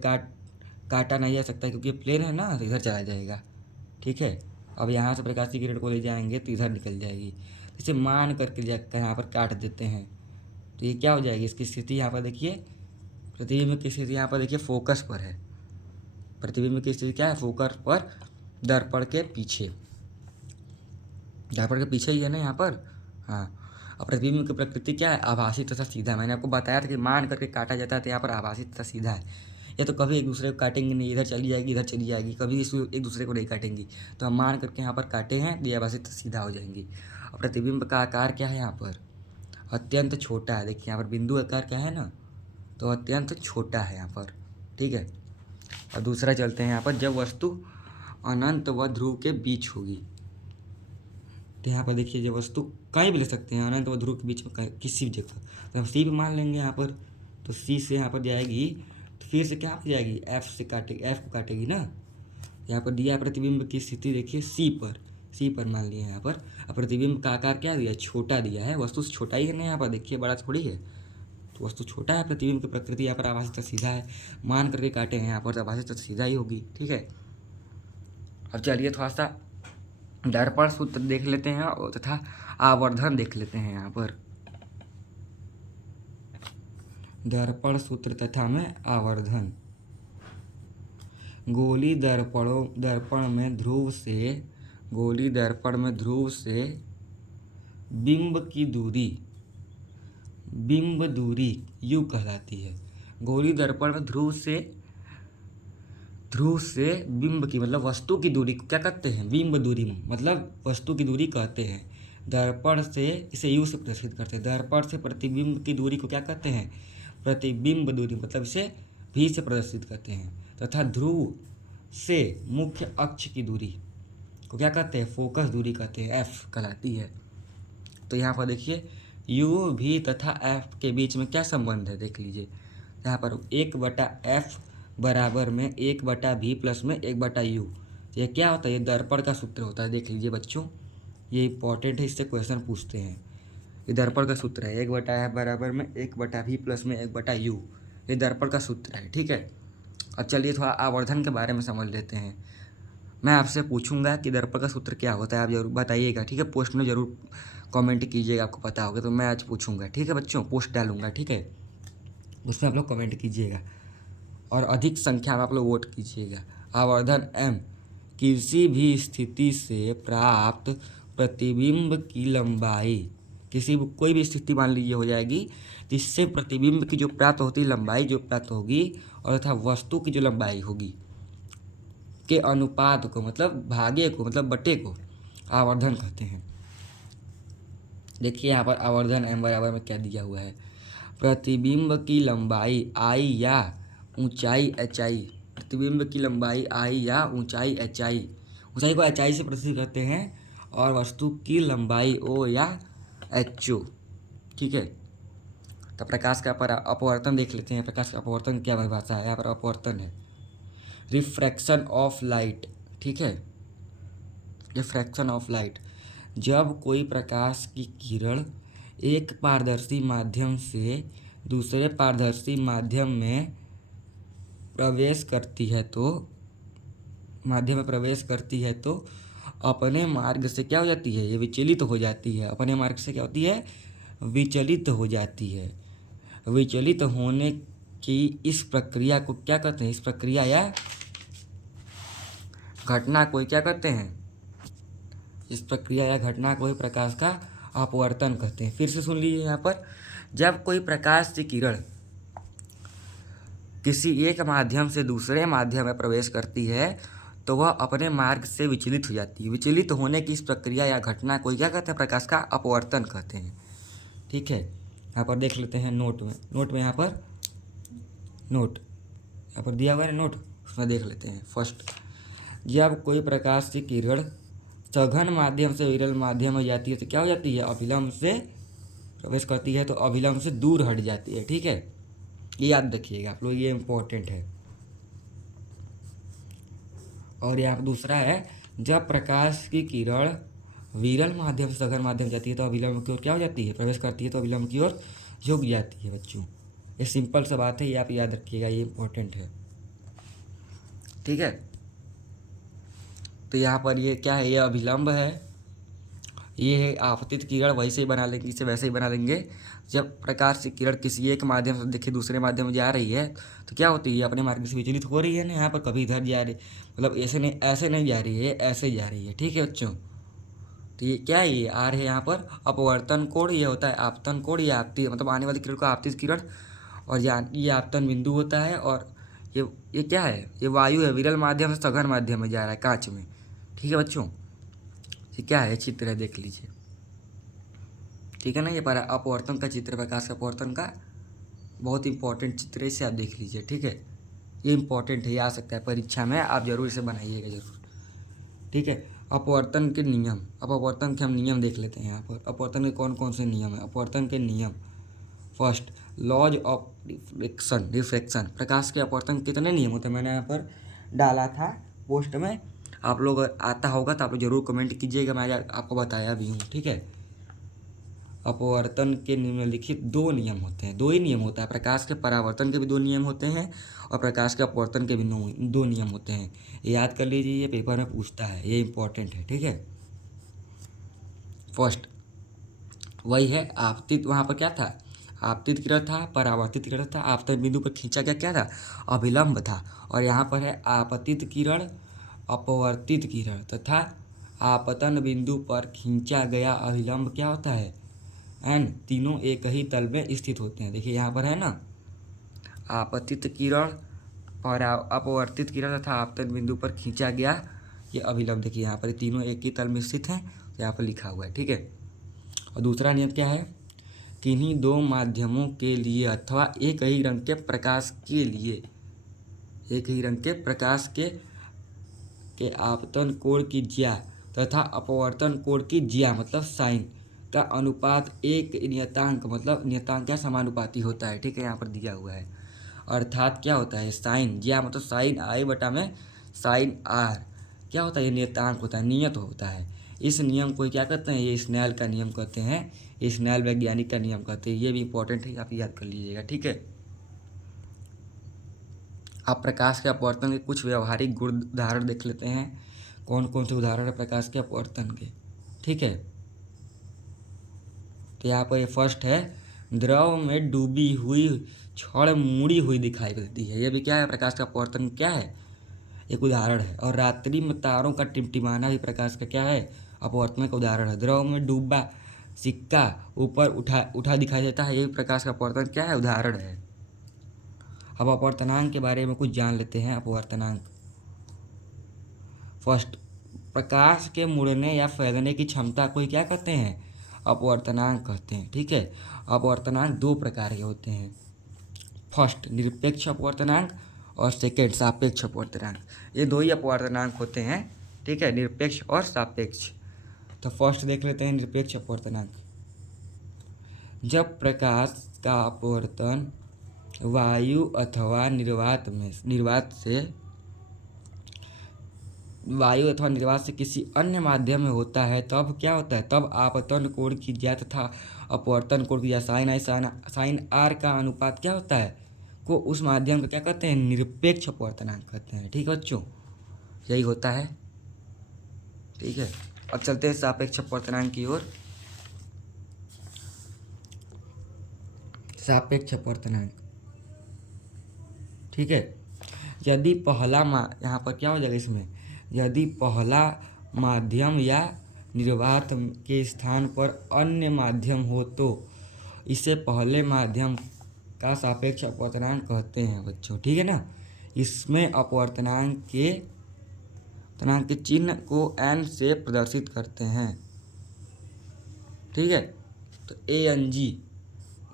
काटा नहीं जा सकता क्योंकि प्लेन है ना, तो इधर चला जाएगा, ठीक है। अब यहाँ से प्रकाश की किरण को ले जाएंगे तो इधर निकल जाएगी। इसे मान करके जाकर यहाँ पर काट देते हैं तो ये क्या हो जाएगी, इसकी स्थिति यहाँ पर देखिए, प्रतिबिंब की स्थिति यहाँ पर देखिए फोकस पर है। प्रतिबिंब की स्थिति क्या है, फोकस पर, दर्पण के पीछे, दर्पण के पीछे ही है ना यहाँ पर, हाँ। अब प्रतिबिंब की प्रकृति क्या है, आभासी तथा सीधा। मैंने आपको बताया था कि मान करके काटा जाता है, तो यहाँ पर आभासी तथा सीधा है। ये तो कभी एक दूसरे को काटेंगे नहीं, इधर चली जाएगी, इधर चली जाएगी, कभी एक दूसरे को नहीं काटेंगी। तो हम मान करके यहाँ पर काटे हैं, ये आभासी तथा सीधा हो जाएंगी। और प्रतिबिंब का आकार क्या है, यहाँ पर अत्यंत छोटा है। देखिए यहाँ पर बिंदु आकार क्या है ना, तो अत्यंत छोटा है यहाँ पर, ठीक है। और दूसरा चलते हैं यहाँ पर, जब वस्तु अनंत व ध्रुव के बीच होगी। तो यहाँ पर देखिए जब वस्तु कहीं भी ले सकते हैं, अनंत व ध्रुव के बीच में किसी भी जगह, तो हम सी भी मान लेंगे यहाँ पर। तो सी से यहाँ पर जाएगी तो फिर से क्या हो जाएगी, एफ से काटेगी, एफ को काटेगी ना। यहाँ पर दिया प्रतिबिंब की स्थिति देखिए सी पर, सी पर मान लिया यहाँ पर। अब प्रतिबिंब का आकार क्या दिया, छोटा दिया है, वस्तु से छोटा ही है ना यहाँ पर, देखिए बड़ा थोड़ी है, तो वस्तु छोटा है। प्रतिबिंब की प्रकृति यहाँ पर आभासी तथा सीधा है, मान करके काटे हैं यहाँ पर तो आभासी तथा सीधा ही होगी। ठीक है, अब चलिए थोड़ा सा दर्पण सूत्र देख लेते हैं और तथा आवर्धन देख लेते हैं यहाँ पर। दर्पण सूत्र तथा में आवर्धन। गोली दर्पण में ध्रुव से बिंब की दूरी यू कहलाती है। गोली दर्पण में ध्रुव से बिंब की मतलब वस्तु की दूरी को क्या कहते हैं, बिंब दूरी मतलब वस्तु की दूरी कहते हैं। दर्पण से, इसे यू से प्रदर्शित करते हैं। दर्पण से प्रतिबिंब की दूरी को क्या कहते हैं, प्रतिबिंब दूरी, मतलब इसे भी से प्रदर्शित करते हैं। तथा ध्रुव से मुख्य अक्ष की दूरी को क्या कहते हैं, फोकस दूरी कहते हैं, एफ कहलाती है। तो यहाँ पर देखिए यू भी तथा एफ के बीच में क्या संबंध है, देख लीजिए यहाँ पर 1/f बराबर में 1/v प्लस में 1/u। ये क्या होता है, ये दर्पण का सूत्र होता है। देख लीजिए बच्चों, ये इंपॉर्टेंट है, इससे क्वेश्चन पूछते हैं। ये दर्पण का सूत्र है, 1/f बराबर में 1/v प्लस में 1/u, ये दर्पण का सूत्र है। ठीक है, अब चलिए थोड़ा आवर्धन के बारे में समझ लेते हैं। मैं आपसे पूछूंगा कि दर्पण का सूत्र क्या होता है, आप जरूर बताइएगा। ठीक है, पोस्ट में जरूर कमेंट कीजिएगा, आपको पता होगा तो मैं आज पूछूंगा। ठीक है बच्चों, पोस्ट डालूंगा, ठीक है, उसमें आप लोग कमेंट कीजिएगा और अधिक संख्या में आप लोग वोट कीजिएगा। आवर्धन m किसी भी स्थिति से प्राप्त प्रतिबिंब की लंबाई, कोई भी स्थिति मान लीजिए हो जाएगी, जिससे प्रतिबिंब की जो प्राप्त होती लंबाई जो प्राप्त होगी और तथा वस्तु की जो लंबाई होगी के अनुपात को, मतलब भागे को, मतलब बटे को आवर्धन कहते हैं। देखिए यहाँ पर आवर्धन m बराबर में क्या दिया हुआ है, प्रतिबिंब की लंबाई I या ऊंचाई HI, प्रतिबिंब की लंबाई I या ऊंचाई HI, ऊंचाई को HI से प्रदर्शित करते हैं, और वस्तु की लंबाई O या HO। ठीक है, तो प्रकाश का अपवर्तन देख लेते हैं। प्रकाश का अपवर्तन क्या परिभाषा है, यहाँ पर अपवर्तन है रिफ्रैक्शन ऑफ लाइट। ठीक है, रिफ्रैक्शन ऑफ लाइट, जब कोई प्रकाश की किरण एक पारदर्शी माध्यम से दूसरे पारदर्शी माध्यम में प्रवेश करती है तो अपने मार्ग से क्या हो जाती है, ये विचलित हो जाती है। अपने मार्ग से क्या होती है, विचलित हो जाती है। विचलित होने की इस प्रक्रिया को क्या कहते हैं, इस प्रक्रिया या घटना को क्या कहते हैं, इस प्रक्रिया या घटना को ही प्रकाश का अपवर्तन कहते हैं। फिर से सुन लीजिए यहाँ पर, जब कोई प्रकाश की किरण किसी एक माध्यम से दूसरे माध्यम में प्रवेश करती है तो वह अपने मार्ग से विचलित हो जाती है। विचलित होने की इस प्रक्रिया या घटना को क्या कहते हैं, प्रकाश का अपवर्तन कहते हैं। ठीक है, यहाँ पर देख लेते हैं नोट में यहाँ पर दिया हुआ है नोट, उसमें देख लेते हैं। फर्स्ट, जब कोई प्रकाश की किरण सघन माध्यम से विरल माध्यम में जाती है तो क्या हो जाती है, अभिलंब से प्रवेश करती है तो अभिलंब से दूर हट जाती है। ठीक है, ये याद रखिएगा आप लोग, ये इम्पोर्टेंट है। और यहाँ दूसरा है, जब प्रकाश की किरण विरल माध्यम से सघन माध्यम जाती है तो अभिलंब की ओर क्या हो जाती है, प्रवेश करती है तो अभिलंब की ओर झुक जाती है। बच्चों ये सिंपल सा बात है, ये आप याद रखिएगा, ये इम्पोर्टेंट है। ठीक है, तो यहाँ पर ये क्या है, ये अभिलंब है, ये है आपतित किरण, वैसे ही बना लेंगे, इसे वैसे ही बना लेंगे। जब प्रकाश की किरण किसी एक माध्यम से देखिए दूसरे माध्यम में जा रही है तो क्या होती है, अपने मार्ग से विचलित हो रही है ना। यहाँ पर कभी इधर जा रही, मतलब ऐसे नहीं जा रही है, ऐसे जा रही है। ठीक है बच्चों, तो ये क्या है, ये आर है यहाँ पर अपवर्तन कोण, ये होता है आपतन कोण, ये आपती मतलब आने वाली किरण को आपतित किरण, और ये आपतन बिंदु होता है। और ये क्या है, ये वायु है, विरल माध्यम से सघन माध्यम में जा रहा है कांच में। ठीक है बच्चों, ये क्या है, चित्र है, देख लीजिए। ठीक है ना, ये अपवर्तन का चित्र, प्रकाश का अपवर्तन का बहुत इंपॉर्टेंट चित्र है, इसे आप देख लीजिए। ठीक है, ये इंपॉर्टेंट है, ये आ सकता है परीक्षा में, आप जरूर इसे बनाइएगा जरूर। ठीक है, अपवर्तन के नियम, अपवर्तन के हम नियम देख लेते हैं। यहाँ पर अपवर्तन के कौन कौन से नियम है, अपवर्तन के नियम। First, laws of refraction. प्रकाश के अपवर्तन कितने नियम होते हैं, मैंने यहाँ पर डाला था पोस्ट में, आप लोग आता होगा तो आप लोग ज़रूर कमेंट कीजिएगा, मैं आपको बताया भी हूँ, ठीक है। अपवर्तन के निम्नलिखित 2 नियम होते हैं, 2 ही नियम होता है, प्रकाश के परावर्तन के भी 2 नियम होते हैं और प्रकाश के अपवर्तन के भी 2 नियम होते हैं। ये याद कर लीजिए, ये पेपर में पूछता है, ये इंपॉर्टेंट है, ठीक है। फर्स्ट वही है आपतित, वहाँ पर क्या था, आपतित किरण था, परावर्तित किरण था, आपतन बिंदु पर खींचा गया क्या था, अभिलंब था। और यहाँ पर है आपतित किरण, अपवर्तित किरण तथा आपतन बिंदु पर खींचा गया अभिलंब क्या होता है, एन, तीनों एक ही तल में स्थित होते हैं। देखिए यहाँ पर है ना, आपतित किरण, अपवर्तित किरण तथा आपतन बिंदु पर खींचा गया ये अभिलंब, देखिए यहाँ पर तीनों एक ही तल में स्थित हैं, तो यहाँ पर लिखा हुआ है, ठीक है। और दूसरा नियम क्या है, किन्हीं 2 माध्यमों के लिए अथवा एक ही रंग के प्रकाश के लिए, एक ही रंग के प्रकाश के आपतन कोण की ज्या तथा अपवर्तन कोण की ज्या मतलब साइन का अनुपात एक नियतांक, मतलब नियतांक क्या समानुपाती होता है, ठीक है, यहाँ पर दिया हुआ है। अर्थात क्या होता है, साइन ज्या मतलब साइन आई बटा में साइन आर क्या होता है, ये नियतांक होता है, नियत होता है। इस नियम को क्या कहते हैं, ये स्नेल का नियम कहते हैं, स्नेल वैज्ञानिक का नियम कहते हैं। ये भी इंपॉर्टेंट है, आप याद कर लीजिएगा, ठीक है। आप प्रकाश के अपवर्तन के कुछ व्यवहारिक गुण उदाहरण देख लेते हैं, कौन कौन से उदाहरण है प्रकाश के अपवर्तन के, ठीक है। तो यहाँ पर ये फर्स्ट है, द्रव में डूबी हुई छड़ मुड़ी हुई दिखाई देती है, ये भी क्या है, प्रकाश का अपवर्तन क्या है, एक उदाहरण है। और रात्रि में तारों का टिमटिमाना भी प्रकाश का क्या है, अपवर्तन का उदाहरण है। द्रव में डूबा सिक्का ऊपर उठा दिखाई देता है, ये भी प्रकाश का अपवर्तन क्या है, उदाहरण है। अब अपवर्तनांक के बारे में कुछ जान लेते हैं। अपवर्तनांक फर्स्ट, प्रकाश के मुड़ने या फैलने की क्षमता को क्या कहते हैं, अपवर्तनांक कहते हैं, ठीक है। अपवर्तनांक 2 प्रकार के होते हैं, फर्स्ट निरपेक्ष अपवर्तनांक और सेकेंड सापेक्ष अपवर्तनांक, ये 2 ही अपवर्तनांक होते हैं, ठीक है, निरपेक्ष और सापेक्ष। तो फर्स्ट देख लेते हैं निरपेक्ष अपवर्तनांक। जब प्रकाश का अपवर्तन वायु अथवा निर्वात से किसी अन्य माध्यम में होता है, तब क्या होता है, तब आपतन कोण की ज्या तथा अपवर्तन कोण की ज्या साइन आर का अनुपात क्या होता है, को उस माध्यम का क्या कहते हैं, निरपेक्ष अपवर्तनांक कहते हैं, ठीक है बच्चों, यही होता है, ठीक है। अब चलते हैं सापेक्ष अपवर्तनांक की ओर। सापेक्ष अपवर्तनांक, ठीक है, यदि पहला यहाँ पर क्या हो जाएगा इसमें, यदि पहला माध्यम या निर्वात के स्थान पर अन्य माध्यम हो तो इसे पहले माध्यम का सापेक्ष अपवर्तनांक कहते हैं बच्चों, ठीक है ना। इसमें अपवर्तनांक के चिन्ह को n से प्रदर्शित करते हैं, ठीक है। तो ANG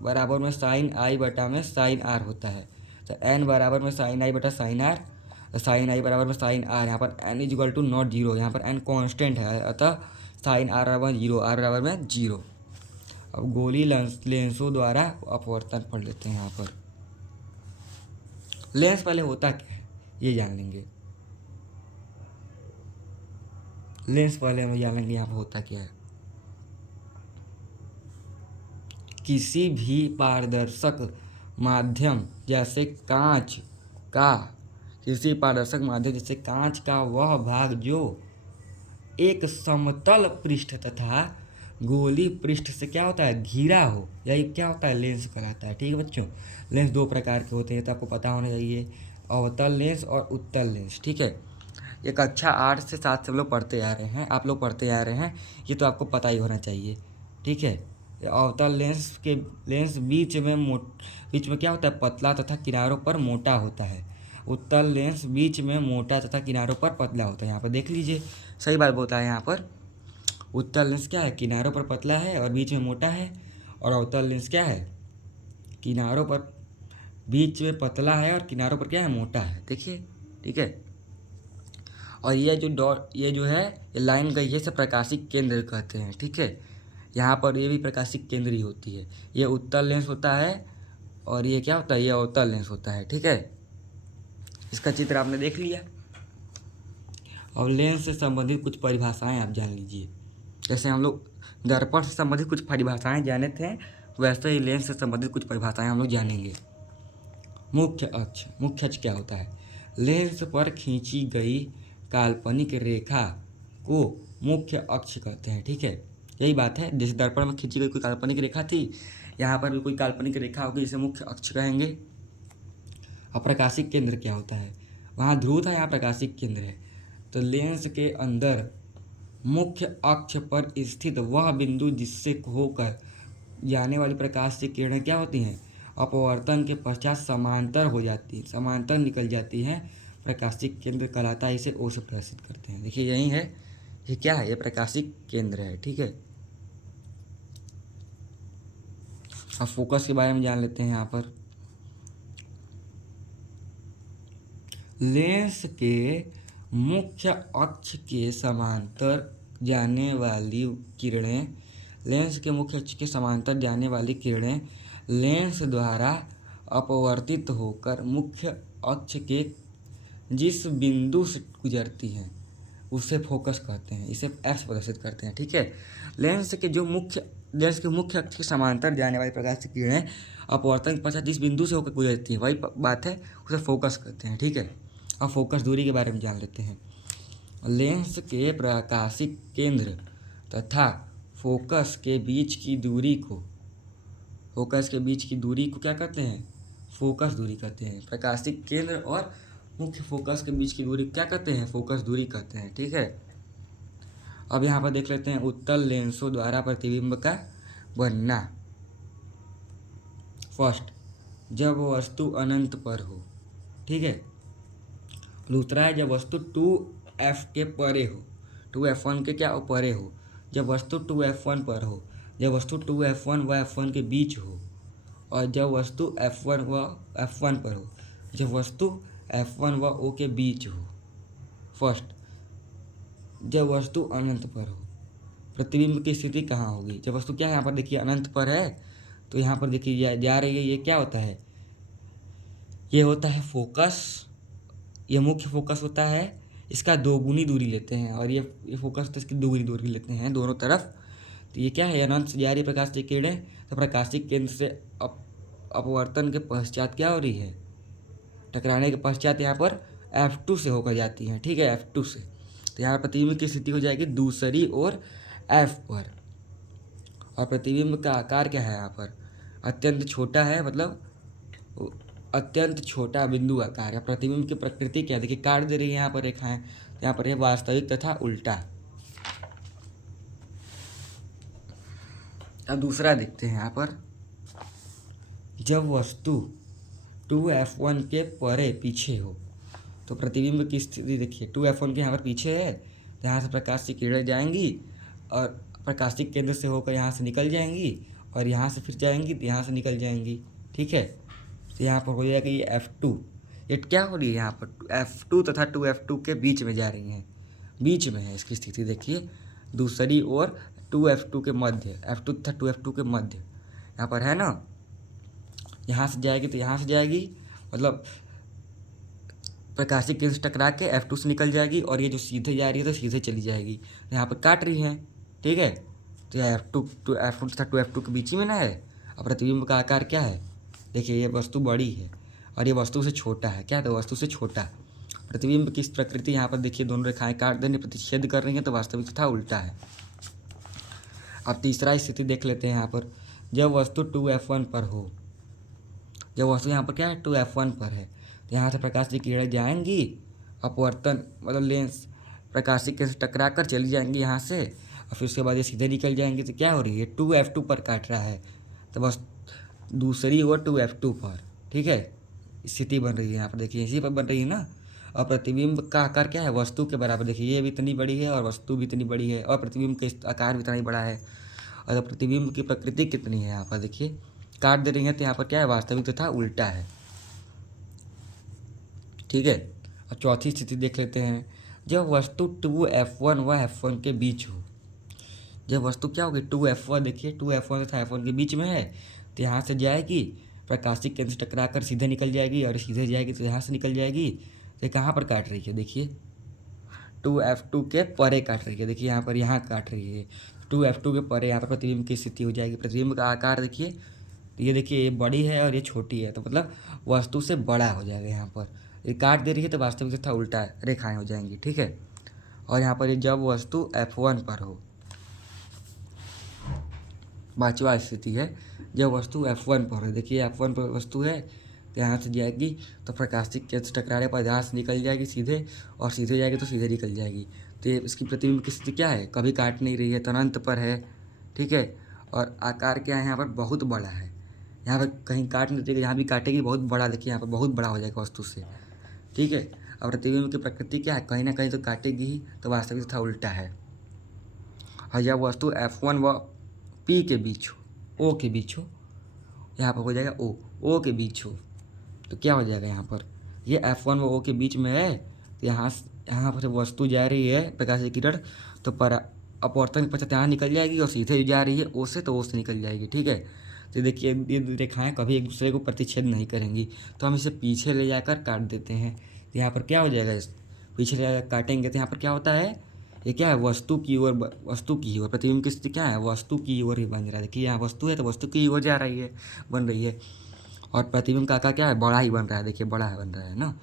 बराबर में साइन आई बटा में साइन आर होता है, तो n बराबर में साइन आई बटा साइन आर, साइन आई बराबर में साइन आर, यहाँ पर n equal to not zero, यहाँ पर n कांस्टेंट है, अतः साइन आर बराबर 0, आर बराबर में 0। अब गोली लेंसों द्वारा अपवर्तन पढ़ लेते हैं। यहाँ पर लेंस पहले होता क्या है ये जान लेंगे, लेंस पहले हम जान लेंगे यहाँ पर होता क्या है। किसी भी पारदर्शक माध्यम जैसे कांच का वह भाग जो एक समतल पृष्ठ तथा गोली पृष्ठ से क्या होता है, घिरा हो, यही क्या होता है, लेंस कहलाता है, ठीक है बच्चों। लेंस 2 प्रकार के होते हैं, तो आपको पता होना चाहिए, अवतल लेंस और उत्तल लेंस, ठीक है। ये कक्षा 8 से 7 से हम लोग पढ़ते आ रहे हैं, आप लोग पढ़ते आ रहे हैं, ये तो आपको पता ही होना चाहिए, ठीक है। अवतल लेंस बीच में क्या होता है, पतला तथा किनारों पर मोटा होता है। उत्तल लेंस बीच में मोटा तथा किनारों पर पतला होता है। यहाँ पर देख लीजिए, सही बात बोलता है, यहाँ पर उत्तल लेंस क्या है, किनारों पर पतला है और बीच में मोटा है, और अवतल लेंस क्या है, किनारों पर बीच में पतला है और किनारों पर क्या है, मोटा है, देखिए, ठीक है। और ये जो है ये लाइन गई है, इसे प्रकाशिक केंद्र कहते हैं, ठीक है। यहाँ पर ये भी प्रकाशिक केंद्र ही होती है, ये उत्तल लेंस होता है और ये क्या होता है, ये अवतल लेंस होता है, ठीक है। इसका चित्र आपने देख लिया। और लेंस से संबंधित कुछ परिभाषाएं आप जान लीजिए। जैसे हम लोग दर्पण से संबंधित कुछ परिभाषाएं जाने थे, वैसे ही लेंस से संबंधित कुछ परिभाषाएं हम लोग जानेंगे। मुख्य अक्ष क्या होता है? लेंस पर खींची गई काल्पनिक रेखा को मुख्य अक्ष कहते हैं। ठीक है, यही बात है। जैसे दर्पण में खींची गई कोई काल्पनिक रेखा थी, यहाँ पर भी कोई काल्पनिक रेखा होगी, इसे मुख्य अक्ष कहेंगे। और प्रकाशिक केंद्र क्या होता है? वहाँ ध्रुव था, यहाँ प्रकाशिक केंद्र है। तो लेंस के अंदर मुख्य अक्ष पर स्थित वह बिंदु जिससे होकर जाने वाली प्रकाश की किरणें क्या होती हैं? अपवर्तन के पश्चात समांतर हो जाती है, समांतर निकल जाती हैं, प्रकाशिक केंद्र कहलाता है। इसे ओ से प्रदर्शित करते हैं। देखिए यही है, ये क्या है? ये प्रकाशिक केंद्र है। ठीक है, अब फोकस के बारे में जान लेते हैं। यहाँ पर लेंस के मुख्य अक्ष के समांतर जाने वाली किरणें, लेंस के मुख्य अक्ष के समांतर जाने वाली किरणें लेंस द्वारा अपवर्तित होकर मुख्य अक्ष के जिस बिंदु से गुजरती हैं उसे फोकस कहते हैं। इसे एक्स प्रदर्शित करते हैं। ठीक है, लेंस के मुख्य अक्ष के समांतर जाने वाली प्रकाश की किरणें अपवर्तन के पश्चात जिस बिंदु से होकर गुजरती है, वही बात है, उसे फोकस कहते हैं। ठीक है, अब फोकस दूरी के बारे में जान लेते हैं। लेंस के प्रकाशिक केंद्र तथा फोकस के बीच की दूरी को क्या कहते हैं? फोकस दूरी कहते हैं। प्रकाशिक केंद्र और मुख्य फोकस के बीच की दूरी क्या कहते हैं? फोकस दूरी कहते हैं। ठीक है, अब यहाँ पर देख लेते हैं उत्तल लेंसों द्वारा प्रतिबिंब का बनना। फर्स्ट, जब वस्तु अनंत पर हो। ठीक है, दूसरा है जब वस्तु 2f के परे हो, 2f1 के क्या परे हो, जब वस्तु 2f1 पर हो, जब वस्तु 2f1 व f1 के बीच हो, और जब वस्तु f1 व f1 पर हो, जब वस्तु f1 व o के बीच हो। फर्स्ट, जब वस्तु अनंत पर हो, प्रतिबिंब की स्थिति कहाँ होगी? जब वस्तु क्या है, यहाँ पर देखिए अनंत पर है, तो यहाँ पर देखिए जा रही है, ये क्या होता है? ये होता है फोकस, ये मुख्य फोकस होता है, इसका दोगुनी दूरी लेते हैं, और ये फोकस तो इसकी दोगुनी दूरी लेते हैं दोनों तरफ। तो ये क्या है? अनंत से जा रही प्रकाश की किरणें, तो प्रकाशिक केंद्र से अपवर्तन के पश्चात क्या हो रही है? टकराने के पश्चात यहाँ पर F2 से होकर जाती हैं। ठीक है, F2 से, तो यहाँ प्रतिबिंब की स्थिति हो जाएगी दूसरी ओर F पर। और प्रतिबिंब का आकार क्या है? यहाँ पर अत्यंत छोटा है, मतलब अत्यंत छोटा बिंदु आकार है। प्रतिबिंब की प्रकृति क्या? देखिए काट दे रही है यहाँ पर रेखाएं, यहाँ पर है वास्तविक तथा उल्टा। अब दूसरा देखते हैं यहाँ पर, जब वस्तु 2f1 के परे पीछे हो, तो प्रतिबिंब की स्थिति देखिए 2f1 के यहाँ पर पीछे है, तो यहाँ से प्रकाश की किरणें जाएंगी और प्रकाशिक केंद्र से होकर यहाँ से निकल जाएंगी, और यहाँ से फिर जाएंगी तो यहाँ से निकल जाएंगी। ठीक है, तो यहाँ पर हो जाएगा ये F2। ये क्या हो रही है? यहाँ पर F2 तथा 2f2 के बीच में जा रही हैं, बीच में है इसकी स्थिति। देखिए दूसरी ओर 2f2 के मध्य, F2 तथा 2f2 के मध्य यहाँ पर है ना। यहाँ से जाएगी तो यहाँ से जाएगी, मतलब प्रकाशिक केंद्र से टकरा के F2 से निकल जाएगी, और ये जो सीधे जा रही है तो सीधे चली जाएगी। यहाँ पर काट रही हैं। ठीक है, तो F2 तथा 2f2 के बीच में ना है। और प्रतिबिंब का आकार क्या है? देखिए ये वस्तु बड़ी है और ये वस्तु से छोटा है। क्या है? तो वस्तु से छोटा। प्रतिबिंब की प्रकृति यहाँ पर देखिए, दोनों रेखाएं काट देने प्रतिच्छेद कर रही हैं, तो वास्तविक तथा उल्टा है। अब तीसरा स्थिति देख लेते हैं यहाँ पर, जब वस्तु 2f1 पर हो, जब वस्तु यहाँ पर क्या है? 2f1 पर है, तो यहाँ से प्रकाश की किरणें जाएंगी, अपवर्तन मतलब लेंस प्रकाशिक के से टकरा कर चली जाएंगी यहाँ से, और फिर उसके बाद ये सीधे निकल जाएंगी। तो क्या हो रही है? 2f2 पर काट रहा है, तो बस दूसरी ओर 2f2 पर। ठीक है, स्थिति बन रही है यहाँ पर देखिए, इसी पर बन रही है ना। और प्रतिबिंब का आकार क्या है? वस्तु के बराबर। देखिए ये भी इतनी बड़ी है और वस्तु भी इतनी बड़ी है, और प्रतिबिंब का आकार भी इतना ही बड़ा है। और प्रतिबिंब की प्रकृति कितनी है? यहाँ पर देखिए काट दे रही है, तो यहाँ पर क्या है? वास्तविक तथा उल्टा है। ठीक है, अब चौथी स्थिति देख लेते हैं, जब वस्तु 2f1 व f1 के बीच हो। जब वस्तु क्या होगी? 2f1, देखिए 2f1 तथा f1 के बीच में है, तो यहाँ से जाएगी, प्रकाशिक केंद्र से टकरा कर सीधे निकल जाएगी, और सीधे जाएगी तो यहाँ से निकल जाएगी। तो कहाँ पर काट रही है? देखिए 2F2 के परे काट रही है। देखिए यहाँ पर यहाँ काट रही है 2F2 के परे, यहाँ पर प्रतिबिंब की स्थिति हो जाएगी। प्रतिबिंब का आकार देखिए, ये देखिए ये बड़ी है और ये छोटी है, तो मतलब वस्तु से बड़ा हो जाएगा। यहाँ पर ये काट दे रही है तो वास्तविक तथा उल्टा रेखाएं हो जाएंगी, ठीक है। और यहाँ पर ये जब वस्तु F1 पर हो, 5वां स्थिति है जब वस्तु F1 पर हो। देखिए F1 पर वस्तु है तो यहाँ से जाएगी तो प्रकाशिक केंद्र से टकराने पर यहाँ से निकल जाएगी सीधे, और सीधे जाएगी तो सीधे निकल जाएगी। तो ये इसकी प्रतिबिंब की स्थिति क्या है, कभी काट नहीं रही है, तो अनंत पर है, ठीक है। और आकार क्या है यहाँ पर, बहुत बड़ा है। यहाँ पर कहीं काट नहीं देगी, यहाँ भी काटेगी बहुत बड़ा, देखिए यहाँ पर बहुत बड़ा हो जाएगा वस्तु से, ठीक है। और प्रतिबिंब की प्रकृति क्या है, कहीं ना कहीं तो काटेगी ही, तो वास्तविक तथा उल्टा है। और जब वस्तु F1 व P के बीच हो, O के बीच हो, यहाँ पर हो जाएगा O के बीच हो, तो क्या हो जाएगा यहाँ पर, ये F1 व O के बीच में है, तो यहाँ पर वस्तु जा रही है प्रकाशीय किरण, तो पर अपवर्तन के पश्चात यहाँ निकल जाएगी, और सीधे जा रही है O से, तो O से निकल जाएगी, ठीक है। तो देखिए ये रेखाएं कभी एक दूसरे को प्रतिच्छेद नहीं करेंगी, तो हम इसे पीछे ले जाकर काट देते हैं। तो यहाँ पर क्या हो जाएगा, पीछे ले जाकर काटेंगे तो यहाँ पर क्या होता है, ये क्या है, वस्तु की ओर, प्रतिबिंब की स्थिति क्या है, वस्तु की ओर ही बन रहा है। देखिए यहाँ वस्तु है तो वस्तु की ओर जा रही है, बन रही है। और प्रतिबिंब का आकार क्या है, बड़ा ही बन रहा है, देखिए बड़ा है बन रहा है ना।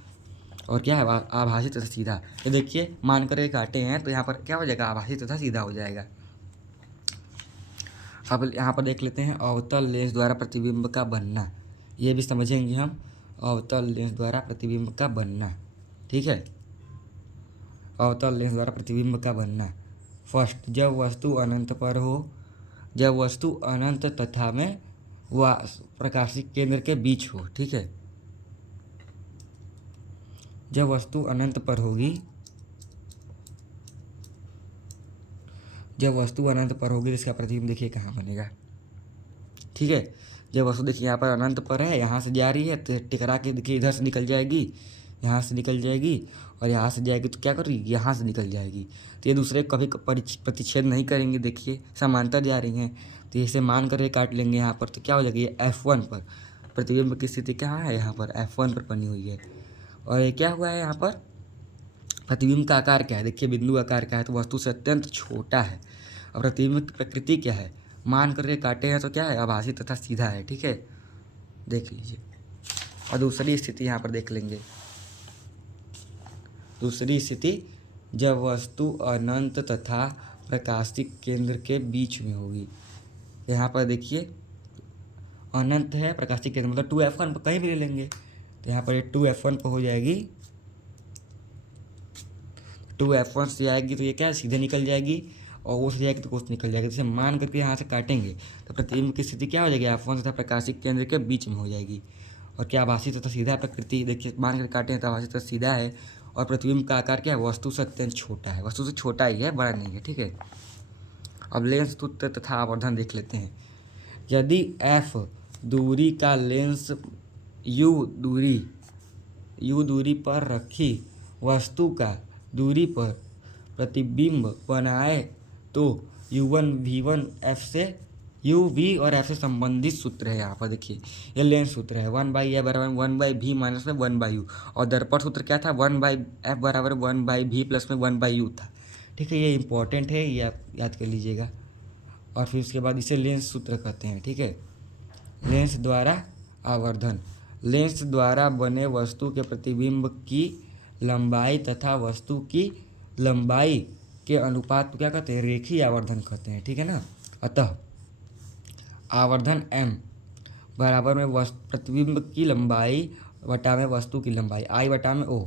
और क्या है, आभासी तथा सीधा। ये देखिए मान कर काटे हैं तो यहाँ पर क्या हो जाएगा, आभासी तथा सीधा हो जाएगा। अब यहाँ पर देख लेते हैं अवतल लेंस द्वारा प्रतिबिंब का बनना, ये भी समझेंगे हम, अवतल लेंस द्वारा प्रतिबिंब का बनना, ठीक है। अवतल लेंस द्वारा प्रतिबिंब का बनना, फर्स्ट जब वस्तु अनंत पर हो, जब वस्तु अनंत तथा में व प्रकाशिक केंद्र के बीच हो, ठीक है। जब वस्तु अनंत पर होगी, जब वस्तु अनंत पर होगी तो इसका प्रतिबिंब देखिए कहाँ बनेगा, ठीक है। जब वस्तु देखिए यहाँ पर अनंत पर है, यहाँ से जा रही है तो टकरा के देखिए इधर से निकल जाएगी, यहाँ से निकल जाएगी, और यहाँ से जाएगी तो क्या करेगी, यहाँ से निकल जाएगी। तो ये दूसरे कभी प्रतिच्छेद नहीं करेंगे, देखिए समांतर जा रही हैं, तो इसे मान कर काट लेंगे यहाँ पर, तो क्या हो जाएगा, ये F1 पर प्रतिबिंब की स्थिति क्या है, यहाँ पर F1 पर बनी हुई है। और ये क्या हुआ है, यहाँ पर प्रतिबिंब का आकार क्या है, देखिए बिंदु आकार क्या है, तो वस्तु से अत्यंत छोटा है। और प्रतिबिंब की प्रकृति क्या है, मान करके काटे हैं तो क्या है, आभासी तथा सीधा है, ठीक है, देख लीजिए। और दूसरी स्थिति यहाँ पर देख लेंगे, दूसरी स्थिति जब वस्तु अनंत तथा प्रकाशिक केंद्र के बीच में होगी। यहाँ पर देखिए अनंत है, प्रकाशिक केंद्र मतलब 2F1 पर कहीं भी ले लेंगे, तो यहाँ पर 2F1 पर हो जाएगी, 2F1 से आएगी तो ये क्या है, सीधे निकल जाएगी, और वो से जाएगी तो कोस निकल जाएगी। जैसे मान करके यहाँ से काटेंगे तो प्रतिबिंब की स्थिति क्या हो जाएगी, F1 तथा प्रकाशिक केंद्र के बीच में हो जाएगी। और क्या आभासी तथा सीधा प्रकृति, देखिए मान करके काटें तो आभासी तथा सीधा है। और प्रतिबिंब का आकार क्या है, वस्तु से अत्यंत छोटा है, वस्तु से छोटा ही है, बड़ा नहीं है, ठीक है। अब लेंस सूत्र तथा आवर्धन देख लेते हैं। यदि F दूरी का लेंस U दूरी पर रखी वस्तु का दूरी पर प्रतिबिंब बनाए तो U1 V1 F से UV और F से संबंधित सूत्र है। यहाँ पर देखिए ये लेंस सूत्र है, 1/A बराबर 1/V माइनस में 1/U, और दर्पण सूत्र क्या था, 1/F बराबर 1/V प्लस में 1/U था, ठीक है। ये इंपॉर्टेंट है, ये आप याद कर लीजिएगा। और फिर उसके बाद इसे लेंस सूत्र कहते हैं, ठीक है। लेंस द्वारा आवर्धन, लेंस द्वारा बने वस्तु के प्रतिबिंब की लंबाई तथा वस्तु की लंबाई के अनुपात को क्या कहते हैं, रेखीय आवर्धन कहते हैं, ठीक है ना। अतः आवर्धन M बराबर में प्रतिबिंब की लंबाई बटा में वस्तु की लंबाई I बटा में O,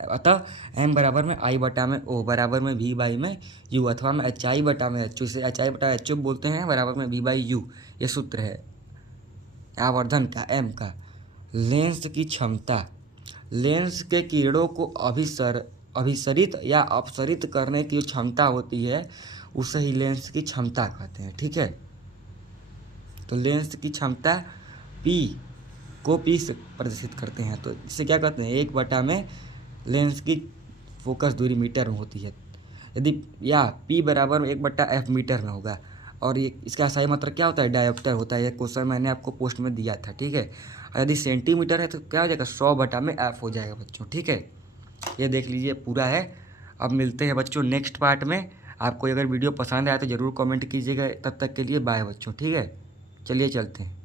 अतः M बराबर में I बटा में O बराबर में V बाई में U, अथवा में HI बटा में HO, इसे HI बटा HO बोलते हैं, बराबर में V बाई U। ये सूत्र है आवर्धन का, M का। लेंस की क्षमता, लेंस के किरणों को अभिसरित या अपसरित करने की जो क्षमता होती है उसे ही लेंस की क्षमता कहते हैं, ठीक है। तो लेंस की क्षमता P से प्रदर्शित करते हैं, तो इसे क्या कहते हैं, 1 में लेंस की फोकस दूरी मीटर में होती है। यदि या P बराबर में 1/F मीटर में होगा। और ये इसका सही मतलब क्या होता है, डायोप्टर होता है। ये क्वेश्चन मैंने आपको पोस्ट में दिया था, ठीक है। और यदि सेंटीमीटर है तो क्या हो जाएगा, 100 में F हो जाएगा बच्चों, ठीक है। ये देख लीजिए पूरा है। अब मिलते हैं बच्चों नेक्स्ट पार्ट में। आपको अगर वीडियो पसंद आया तो ज़रूर कमेंट कीजिएगा। तब तक के लिए बाय बच्चों, ठीक है, चलिए चलते हैं।